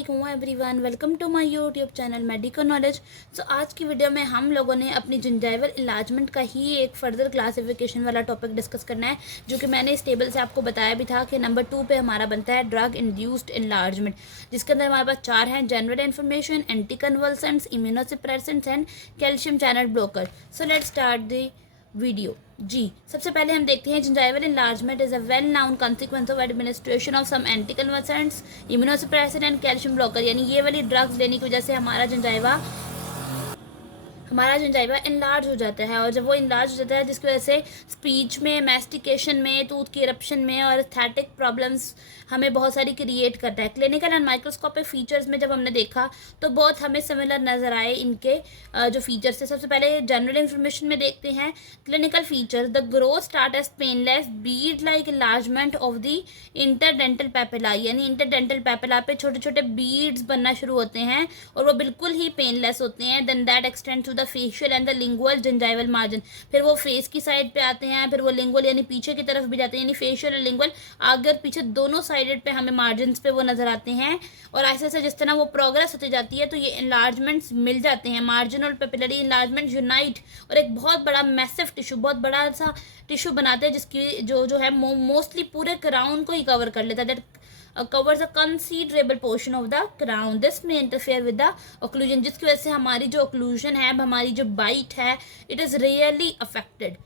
अस्सलामुअलैकुम everyone, welcome to my YouTube channel medical knowledge. आज की वीडियो में हम लोगों ने अपनी जिंजाइवल इलाजमेंट का ही एक फर्दर क्लासिफिकेशन वाला टॉपिक डिस्कस करना है, जो कि मैंने इस टेबल से आपको बताया भी था कि नंबर 2 पे हमारा बनता है ड्रग इंड्यूस्ड इलाजमेंट, जिसके अंदर हमारे पास 4 हैं: general information, anti convulsants, immunosuppressants and calcium channel blocker. So let's start the video. जी, सबसे पहले हम देखते हैं gingival enlargement is a well known consequence of administration of some anticonvulsants, immunosuppressant and calcium blocker. यानी ये वाली ड्रग्स लेने की वजह से हमारा जिंजाइवा इनलार्ज हो जाता है, और जब वो इनलार्ज हो जाता है जिसकी वजह से स्पीच में, मैस्टिकेशन में, टूथ की इरप्शन में और एस्थेटिक प्रॉब्लम्स हमें बहुत सारी क्रिएट करता है। क्लिनिकल एंड माइक्रोस्कोपिक फीचर्स में जब हमने देखा तो बहुत हमें सिमिलर नज़र आए इनके जो फीचर्स थे। सबसे पहले जनरल इन्फॉर्मेशन में देखते हैं clinical features. The growth start as painless bead like enlargement of the interdental papilla, यानी इंटरडेंटल पैपिला पे छोटे छोटे बीड्स बनना शुरू होते हैं और वो बिल्कुल ही पेनलेस होते हैं। Then that extend to the facial and the lingual gingival margin. फिर वो फेस की साइड पे आते हैं, फिर वो लिंगुअल यानी पीछे की तरफ भी जाते हैं, यानी फेशियल और लिंगुअल आगे और पीछे दोनों साइडेड पे हमें मार्जिन पे वो नजर आते हैं। और ऐसे ऐसे जिस तरह वो प्रोग्रेस होती जाती है तो ये इनलार्जमेंट्स मिल जाते हैं। मार्जिनल पेपिलरी इनलार्जमेंट यूनाइट और एक बहुत बड़ा मैसिव टिश्यू, बहुत बड़ा सा टिश्यू बनाते हैं जिसकी जो है मोस्टली पूरे क्राउन को ही कवर कर लेता है। That covers a considerable portion of the crown. This may interfere with the occlusion, जिसकी वजह से हमारी जो occlusion है, हमारी जो bite है, it is rarely affected.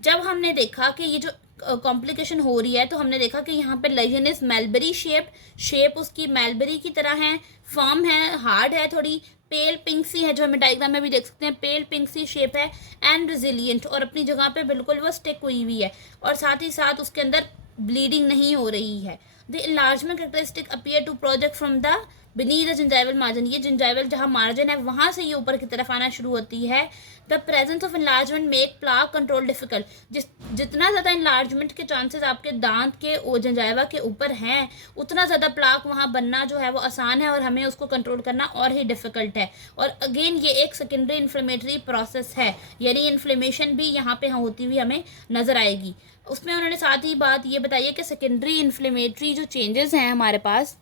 जब हमने देखा कि ये जो कॉम्प्लिकेशन हो रही है तो हमने देखा कि यहाँ पे लेजन इज मेलबरी शेप उसकी मेलबरी की तरह है, फर्म है, हार्ड है, थोड़ी पेल पिंक सी है, जो हमें डायग्राम में भी देख सकते हैं, पेल पिंक सी शेप है, एंड रिजिलियंट, और अपनी जगह पे बिल्कुल वो स्टिक हुई हुई है, और साथ ही साथ उसके अंदर ब्लीडिंग नहीं हो रही है। The enlargement characteristic appear to project from the beneath the gingival margin. ये gingival जहाँ मार्जिन है वहाँ से ये ऊपर की तरफ आना शुरू होती है। The presence of enlargement make plaque control difficult. जितना ज़्यादा enlargement के चांसेस आपके दांत के जिंजाइवा के ऊपर हैं, उतना ज़्यादा प्लाक वहाँ बनना जो है वो आसान है, और हमें उसको कंट्रोल करना और ही डिफ़िकल्ट है। और अगेन ये एक सेकेंडरी इन्फ्लेमेटरी प्रोसेस है, यानी इन्फ्लेमेशन भी यहाँ पे होती हुई हमें नज़र आएगी। उसमें उन्होंने साथ ही बात ये बताई है कि सेकेंडरी इन्फ्लेमेटरी जो चेंजेस हैं हमारे पास,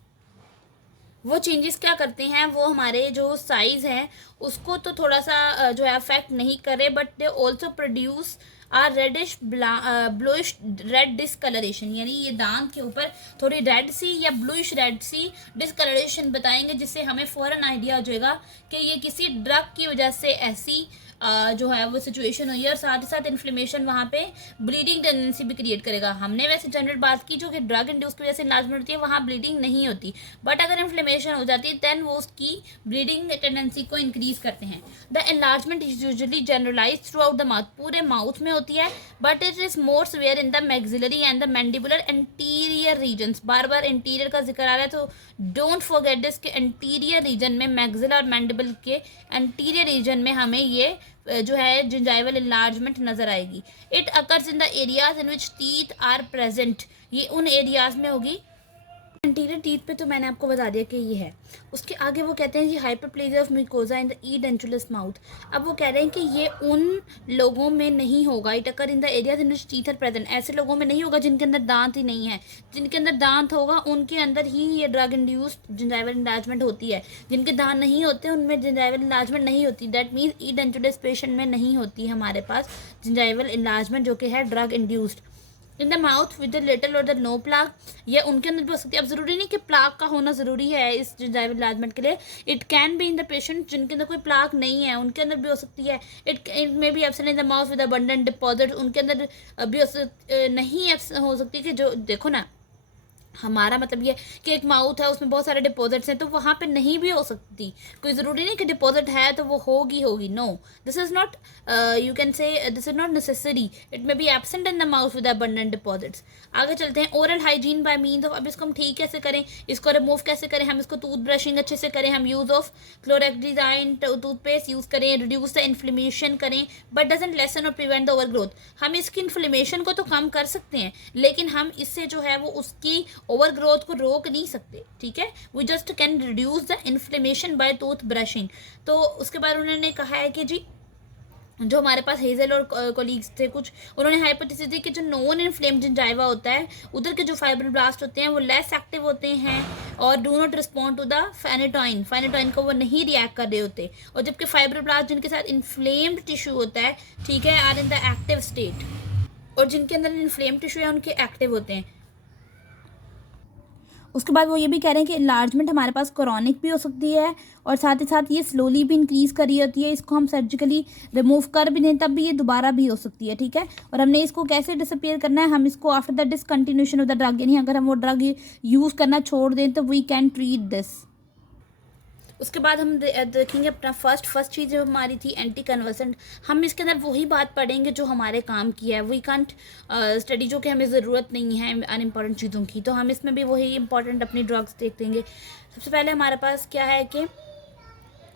वो चेंजेस क्या करते हैं, वो हमारे जो साइज़ हैं उसको तो थोड़ा सा जो है अफेक्ट नहीं करे, but they also produce are reddish bluish red discolouration, यानी ये दांत के ऊपर थोड़ी रेड सी या ब्लूइश रेड सी डिसकलरेशन बताएंगे, जिससे हमें फ़ौरन आइडिया हो जाएगा कि ये किसी ड्रग की वजह से ऐसी जो है वो सिचुएशन हुई है। और साथ ही साथ इन्फ्लेमेशन वहाँ पे ब्लीडिंग टेंडेंसी भी क्रिएट करेगा। हमने वैसे जनरल बात की जो कि ड्रग इंड्यूस की वजह से इन्लार्जमेंट होती है, वहाँ ब्लीडिंग नहीं होती, बट अगर इन्फ्लेमेशन हो जाती है दैन वो उसकी ब्लीडिंग टेंडेंसी को इंक्रीज करते हैं। The enlargement is usually generalise throughout the mouth, पूरे माउथ में होती है, but it is more severe in the maxillary and the mandibular anterior regions. बार बार इंटीरियर का जिक्र आ रहा है तो डोंट फॉरगेट दिस के एंटीरियर रीजन में, मैक्सिलर और मैंडिबल के एंटीरियर रीजन में हमें ये जो है जिंजाइवल इनलार्जमेंट नजर आएगी। It occurs in the areas in which teeth are present, ये उन एरियाज में होगी। एंटीरियर टीथ पे तो मैंने आपको बता दिया कि ये है। उसके आगे वो कहते हैं ये hyperplasia of mucosa in the edentulous mouth. अब वो कह रहे हैं कि ये उन लोगों में नहीं होगा, it occur in the areas in which teeth are present, ऐसे लोगों में नहीं होगा जिनके अंदर दांत ही नहीं है। जिनके अंदर दांत होगा उनके अंदर ही ये ड्रग इंड्यूस्ड जिंजाइवल इनलार्जमेंट होती है। जिनके दांत नहीं होते उनमें जिंजाइवल इनलार्जमेंट नहीं होती। दैट मीन्स ईडेंचुलस पेशेंट में नहीं होती हमारे पास जिंजाइवल इनलार्जमेंट, जो कि है drug induced. In the mouth with the little और द नो प्लाक, ये उनके अंदर भी हो सकती है। अब ज़रूरी नहीं कि प्लाक का होना ज़रूरी है इस जिंजाइवल इलाजमेंट के लिए। It can be in the patient जिनके अंदर कोई प्लाक नहीं है, उनके अंदर भी हो सकती है। It may be absent in the mouth with abundant deposit, उनके अंदर भी नहीं हो सकती कि जो देखो ना, हमारा मतलब ये कि एक माउथ है उसमें बहुत सारे डिपॉजिट्स हैं तो वहाँ पे नहीं भी हो सकती। कोई ज़रूरी नहीं कि डिपॉजिट है तो वो होगी। No, this is not, you can say this is not necessary. It may be absent in the mouth with abundant deposits. आगे चलते हैं oral hygiene by means of. अब इसको हम ठीक कैसे करें, इसको रिमूव कैसे करें, हम इसको टूथ ब्रशिंग अच्छे से करें, हम यूज़ ऑफ क्लोरेक्टिजाइन टूथपेस्ट यूज़ करें, रिड्यूस द इन्फ्लेमेशन करें, बट डजंट लेसन और प्रिवेंट द ओवर ग्रोथ। हम इसकी इन्फ्लेमेशन को तो कम कर सकते हैं, लेकिन हम इससे जो है वो उसकी ओवर ग्रोथ को रोक नहीं सकते। ठीक है, we just can reduce the inflammation by tooth brushing. तो उसके बाद उन्होंने कहा है कि जी जो हमारे पास हेज़ल और कोलीग्स थे कुछ, उन्होंने हाइपोथेसिस दी कि जो नॉन इन्फ्लेम्ड जिंजाइवा होता है उधर के जो फाइब्रोब्लास्ट होते हैं वो लेस एक्टिव होते हैं और do not respond to the phenytoin को वो नहीं रिएक्ट कर रहे होते, और जबकि फाइब्रोब्लास्ट जिनके साथ इन्फ्लेम्ड टिश्यू होता है, ठीक है, are in the active state, और जिनके अंदर इन्फ्लेम्ड टिश्यू है उनके एक्टिव होते हैं। उसके बाद वो ये भी कह रहे हैं कि इन्लार्जमेंट हमारे पास क्रॉनिक भी हो सकती है और साथ ही साथ ये स्लोली भी इंक्रीज़ कर रही होती है, इसको हम सर्जिकली रिमूव कर भी दें तब भी ये दोबारा भी हो सकती है, ठीक है। और हमने इसको कैसे डिसअपीयर करना है, हम इसको after the discontinuation of the drug, यानी अगर हम वो ड्रग यूज़ करना छोड़ दें तो वी कैन ट्रीट दिस। उसके बाद हम देखेंगे अपना फर्स्ट चीज़ जो हमारी थी एंटी कन्वर्सेंट। हम इसके अंदर वही बात पढ़ेंगे जो हमारे काम की है, वी कांट स्टडी जो कि हमें ज़रूरत नहीं है अनइम्पॉर्टेंट चीज़ों की, तो हम इसमें भी वही इंपॉर्टेंट अपनी ड्रग्स देख देंगे। सबसे पहले हमारे पास क्या है कि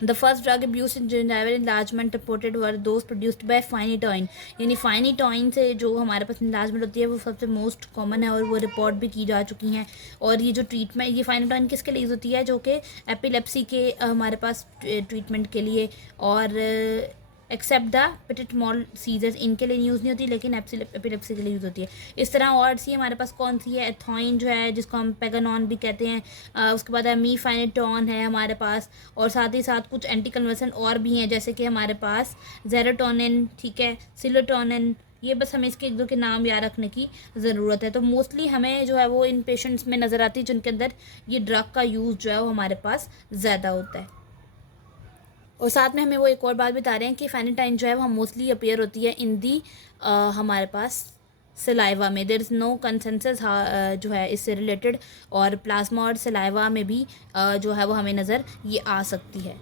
the first drug abuse in gingival enlargement reported were those produced by phenytoin, यानी फाइनिटॉइन से जो हमारे पास इन्लार्जमेंट होती है वो सबसे मोस्ट कॉमन है और वो रिपोर्ट भी की जा चुकी हैं। और ये जो ट्रीटमेंट, ये फाइनिटॉइन किसके लिए यूज़ होती है, जो कि एपिलेप्सी के हमारे पास ट्रीटमेंट के लिए, और except the petit mal seizures इनके लिए यूज़ नहीं होती, लेकिन एपिलेप्सी के लिए यूज़ होती है। इस तरह और सी हमारे पास कौन सी है, एथॉइन जो है जिसको हम पेगानॉन भी कहते हैं, उसके बाद मीफेनेटॉन है हमारे पास, और साथ ही साथ कुछ एंटी कन्वर्सेंट और भी हैं जैसे कि हमारे पास जेरोटोनिन, ठीक है, सिलोटोनिन, ये बस हमें इसके एक दो के नाम याद रखने की ज़रूरत है। तो मोस्टली हमें जो है वो इन पेशेंट्स में नज़र आती है जिनके अंदर ये ड्रग का यूज़ जो है वो हमारे पास ज़्यादा होता है। और साथ में हमें वो एक और बात बता रहे हैं कि फेनेटाइन जो है वो मोस्टली अपीयर होती है इन दी हमारे पास सलाइवा में, देयर इज़ नो कंसेंसस जो है इससे रिलेटेड, और प्लाज्मा और सलाइवा में भी जो है वो हमें नज़र ये आ सकती है।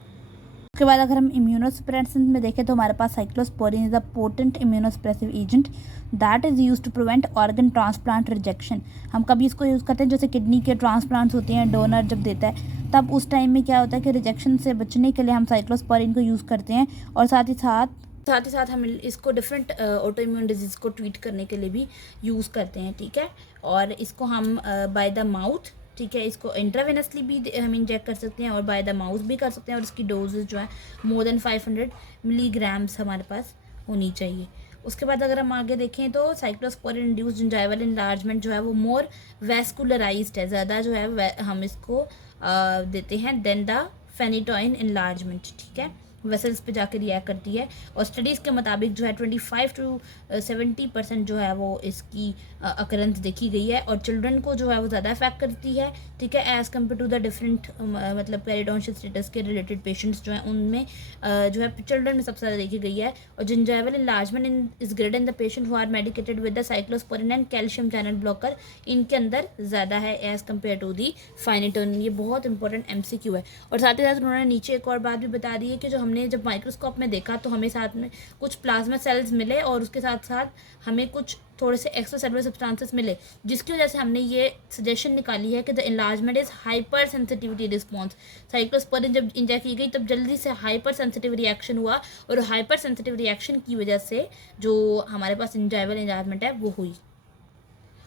उसके बाद अगर हम इम्यूनोसप्रेसेंट में देखें तो हमारे पास cyclosporine is a potent immunosuppressive agent that is use to prevent organ transplant rejection. हम कभी इसको यूज़ करते हैं जैसे किडनी के ट्रांसप्लांट्स होते हैं, डोनर जब देता है तब उस टाइम में क्या होता है कि रिजेक्शन से बचने के लिए हम साइक्लोस्पोरिन को यूज़ करते हैं, और साथ ही साथ हम इसको डिफरेंट ऑटो इम्यून डिजीज़ को ट्रीट करने के लिए भी यूज़ करते हैं, ठीक है। और इसको हम बाय द माउथ, ठीक है, इसको इंट्रावेनसली भी हम इंजेक्ट कर सकते हैं और बाय द माउथ भी कर सकते हैं, और इसकी डोजेज जो है मोर देन 500 मिलीग्राम्स हमारे पास होनी चाहिए। उसके बाद अगर हम आगे देखें तो साइक्लोस्पोरिन इंड्यूस्ड जिंजाइवल इन्लार्जमेंट जो है वो मोर वैस्कुलराइज्ड है, ज़्यादा जो है हम इसको देते हैं देन द फेनिटॉइन इन्लार्जमेंट, ठीक है, वेसल्स पे जाकर रिएक्ट करती है। और स्टडीज़ के मुताबिक जो है 25 to 70% जो है वो इसकी अकरेंस देखी गई है, और चिल्ड्रन को जो है वो ज़्यादा इफेक्ट करती है, ठीक है, as compare to the different मतलब पेरिडोन्शियल स्टेटस के रिलेटेड पेशेंट्स जो हैं उनमें जो है चिल्ड्रन में सबसे ज़्यादा देखी गई है। और gingival enlargement is greater in the patient who are medicated with the cyclosporin and calcium channel blocker, इनके अंदर ज़्यादा है as compare to the phenytoin. ये बहुत इंपॉर्टेंट MCQ है। और साथ ही साथ उन्होंने नीचे एक और बात भी बता दी है कि जो हमने जब माइक्रोस्कोप में देखा तो हमें साथ में कुछ प्लाज्मा सेल्स मिले और उसके साथ साथ हमें कुछ थोड़े से एक्स्ट्रा सेलुलर सब्सटेंसेस मिले, जिसकी वजह से हमने ये सजेशन निकाली है कि the enlargement is hypersensitivity response. Cyclosporin जब इंजेक्ट की गई तब जल्दी से हाइपर सेंसिटिव रिएक्शन हुआ, और हाइपर सेंसिटिव रिएक्शन की वजह से जो हमारे पास जिंजाइवल इन्लार्जमेंट है वो हुई।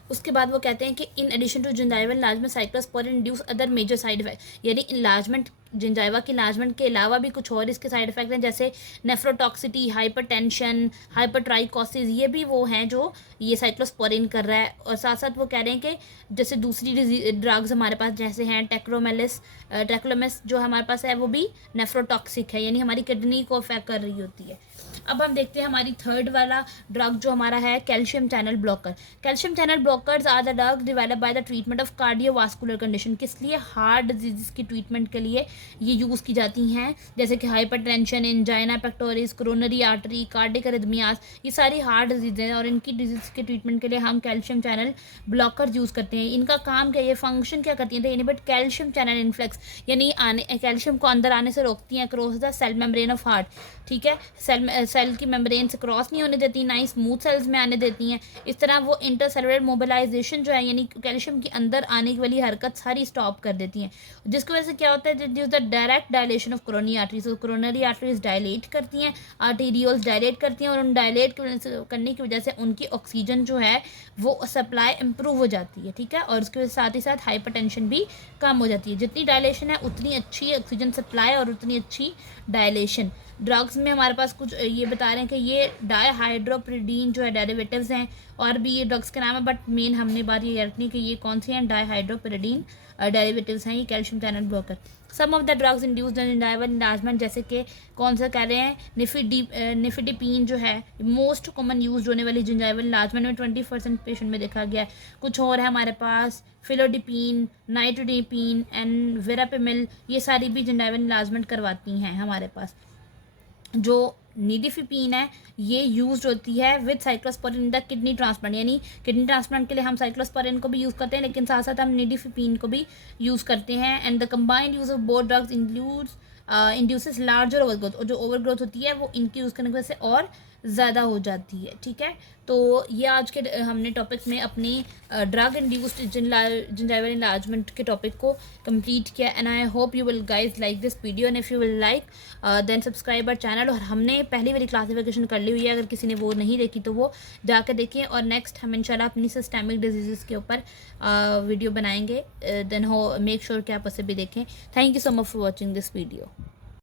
उसके बाद वो कहते हैं कि in addition to gingival enlargement cyclosporin induce other major side effect, यानी इन्लार्जमेंट जिंजाइवा की इन्लार्जमेंट के अलावा भी कुछ और इसके साइड इफेक्ट हैं जैसे नेफ्रोटॉक्सिटी, हाइपरटेंशन, हाइपरट्राइकोसिस, ये भी वो हैं जो ये साइक्लोस्पोरिन कर रहा है। और साथ साथ वो कह रहे हैं कि जैसे दूसरी ड्रग्स हमारे पास जैसे हैं टेक्लोमेस जो हमारे पास है वो भी नेफ्रोटॉक्सिक है, यानी हमारी किडनी को अफेक्ट कर रही होती है। अब हम देखते हैं हमारी थर्ड वाला ड्रग जो हमारा है calcium channel blocker. Calcium channel blockers are the drug develop by the treatment of cardiovascular condition. किस लिए? हार्ट डिजीज़ की ट्रीटमेंट के लिए ये यूज़ की जाती हैं, जैसे कि hypertension, angina pectoris, coronary artery, cardiac arrhythmias, ये सारी हार्ट डिजीज़ हैं और इनकी डिजीज़ के ट्रीटमेंट के लिए हम कैल्शियम चैनल ब्लॉकर यूज़ करते हैं। इनका काम क्या है, ये फंक्शन क्या करती हैं, इनहिबिट कैल्शियम चैनल इन्फ्लक्स, यानी कैल्शियम को अंदर आने से रोकती हैं across the cell membrane of heart, ठीक है, सेल की मेम्ब्रेन से क्रॉस नहीं होने देती, ना ही स्मूथ सेल्स में आने देती हैं। इस तरह वो इंटरसेलुलर मोबिलाइजेशन जो है यानी कैल्शियम की अंदर आने की वाली हरकत सारी स्टॉप कर देती हैं, जिसकी वजह से क्या होता है, reduce the direct dilation of coronary arteries. तो कोरोनरी आर्टरीज डायलेट करती हैं, आर्टेरियोल्स डायलेट करती हैं, और उन डायलेट करने की वजह से उनकी ऑक्सीजन जो है वो सप्लाई इंप्रूव हो जाती है, ठीक है, और उसके साथ ही साथ हाइपरटेंशन भी कम हो जाती है। जितनी डायलेशन है उतनी अच्छी ऑक्सीजन सप्लाई और उतनी अच्छी डायलेशन। ड्रग्स में हमारे पास कुछ ये ये बता रहे हैं कि ये डाईहाइड्रोपिरिडीन जो है डेरिवेटिव्स हैं, और भी ये ड्रग्स के नाम है, बट मेन हमने बात ये रखनी कि ये कौन सी हैं, डाईहाइड्रोपिरिडीन डेरिवेटिव्स हैं ये calcium channel blocker. Some of the drugs induce gingival enlargement, जैसे कि कौन सा कह रहे हैं, निफिडिपीन जो है मोस्ट कॉमन यूज होने वाली gingival enlargement में 20% पेशेंट में देखा गया है। कुछ और है हमारे पास फिलोडिपीन, नाइट्रोडिपीन एंड वेरापिमिल, ये सारी भी gingival enlargement करवाती हैं हमारे पास। जो नीडिफिपीन है ये यूज होती है with cyclosporin in the kidney transplant, यानी किडनी ट्रांसप्लांट के लिए हम साइक्लोस्पोरिन को भी यूज़ करते हैं, लेकिन साथ साथ हम नीडिफिपीन को भी यूज़ करते हैं। And the combined use of both drugs induces larger overgrowth, और जो ओवरग्रोथ होती है वो इनकी यूज़ करने की वजह से और ज़्यादा हो जाती है। ठीक है, तो ये आज के हमने टॉपिक में अपनी ड्रग इंड्यूस्ड gingival enlargement के टॉपिक को कंप्लीट किया। And I hope you will guys like this video, and if you will like then subscribe our channel. और हमने पहली वाली क्लासिफिकेशन कर ली हुई है, अगर किसी ने वो नहीं देखी तो वो जाकर देखें। और नेक्स्ट हम इंशाल्लाह अपनी सिस्टेमिक डिजीज़ के ऊपर वीडियो बनाएंगे, देन हो मेक श्योर कि आप उसे भी देखें। Thank you so much for watching this video.